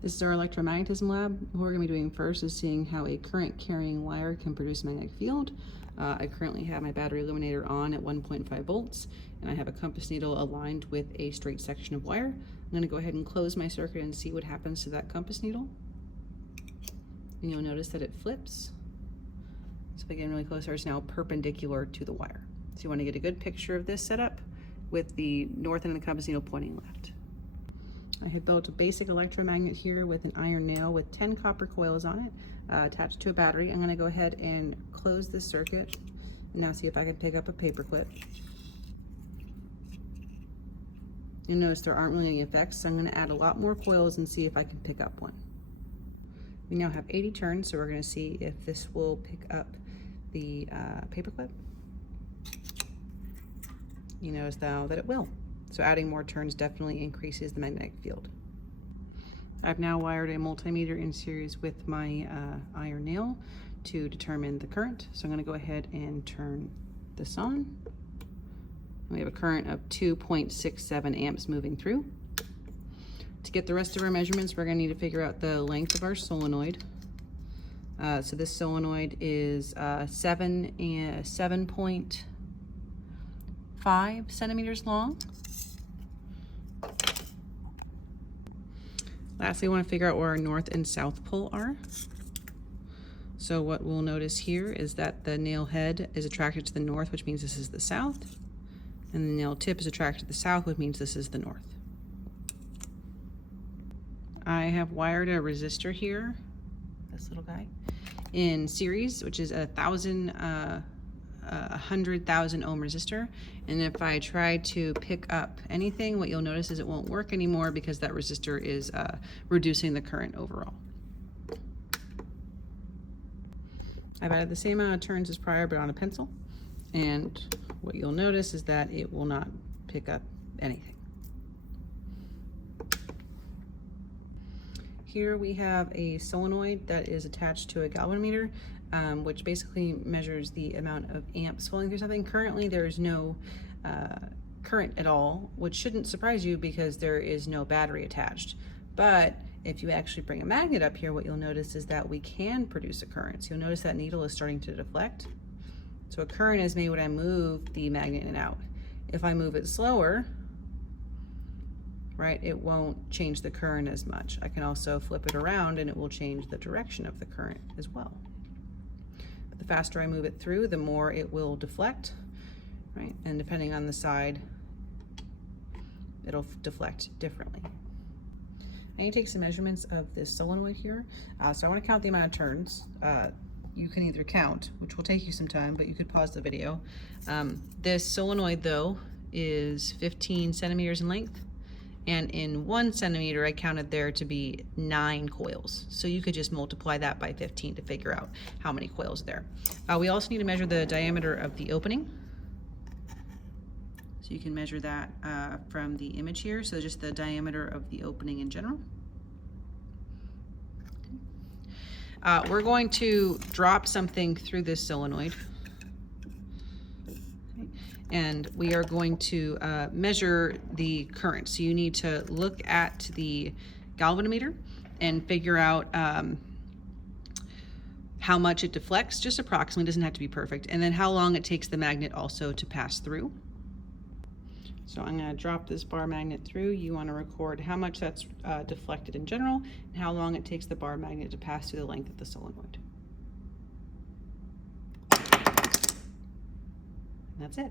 This is our electromagnetism lab. What we're going to be doing first is seeing how a current carrying wire can produce a magnetic field. I currently have my battery illuminator on at 1.5 volts, and I have a compass needle aligned with a straight section of wire. I'm going to go ahead and close my circuit and see what happens to that compass needle. And you'll notice that it flips. So if I get really close, it's now perpendicular to the wire. So you want to get a good picture of this setup with the north end of the compass needle pointing left. I have built a basic electromagnet here with an iron nail with 10 copper coils on it attached to a battery. I'm going to go ahead and close this circuit and now see if I can pick up a paper clip. You'll notice there aren't really any effects, so I'm going to add a lot more coils and see if I can pick up one. We now have 80 turns, so we're going to see if this will pick up the paper clip. You notice now that it will. So adding more turns definitely increases the magnetic field. I've now wired a multimeter in series with my iron nail to determine the current. So I'm going to go ahead and turn this on. We have a current of 2.67 amps moving through. To get the rest of our measurements, we're going to need to figure out the length of our solenoid. So this solenoid is 7.5 centimeters long. Lastly, we want to figure out where our north and south pole are. So what we'll notice here is that the nail head is attracted to the north, which means this is the south. And the nail tip is attracted to the south, which means this is the north. I have wired a resistor here, this little guy, in series, which is 100,000 ohm resistor. And if I try to pick up anything, what you'll notice is it won't work anymore because that resistor is reducing the current overall. I've added the same amount of turns as prior, but on a pencil. And what you'll notice is that it will not pick up anything. Here we have a solenoid that is attached to a galvanometer, which basically measures the amount of amps flowing through something. Currently there is no current at all, which shouldn't surprise you because there is no battery attached. But if you actually bring a magnet up here, what you'll notice is that we can produce a current. So you'll notice that needle is starting to deflect. So a current is made when I move the magnet in and out. If I move it slower, right, it won't change the current as much. I can also flip it around and it will change the direction of the current as well. But the faster I move it through, the more it will deflect, right? And depending on the side, it'll deflect differently. I need to take some measurements of this solenoid here. So I want to count the amount of turns. You can either count, which will take you some time, but you could pause the video. This solenoid though is 15 centimeters in length. And in 1 centimeter, I counted there to be 9 coils. So you could just multiply that by 15 to figure out how many coils there. We also need to measure the diameter of the opening. So you can measure that from the image here. So just the diameter of the opening in general. We're going to drop something through this solenoid. And we are going to measure the current. So you need to look at the galvanometer and figure out how much it deflects, just approximately, doesn't have to be perfect, and then how long it takes the magnet also to pass through. So I'm going to drop this bar magnet through. You want to record how much that's deflected in general and how long it takes the bar magnet to pass through the length of the solenoid. And that's it.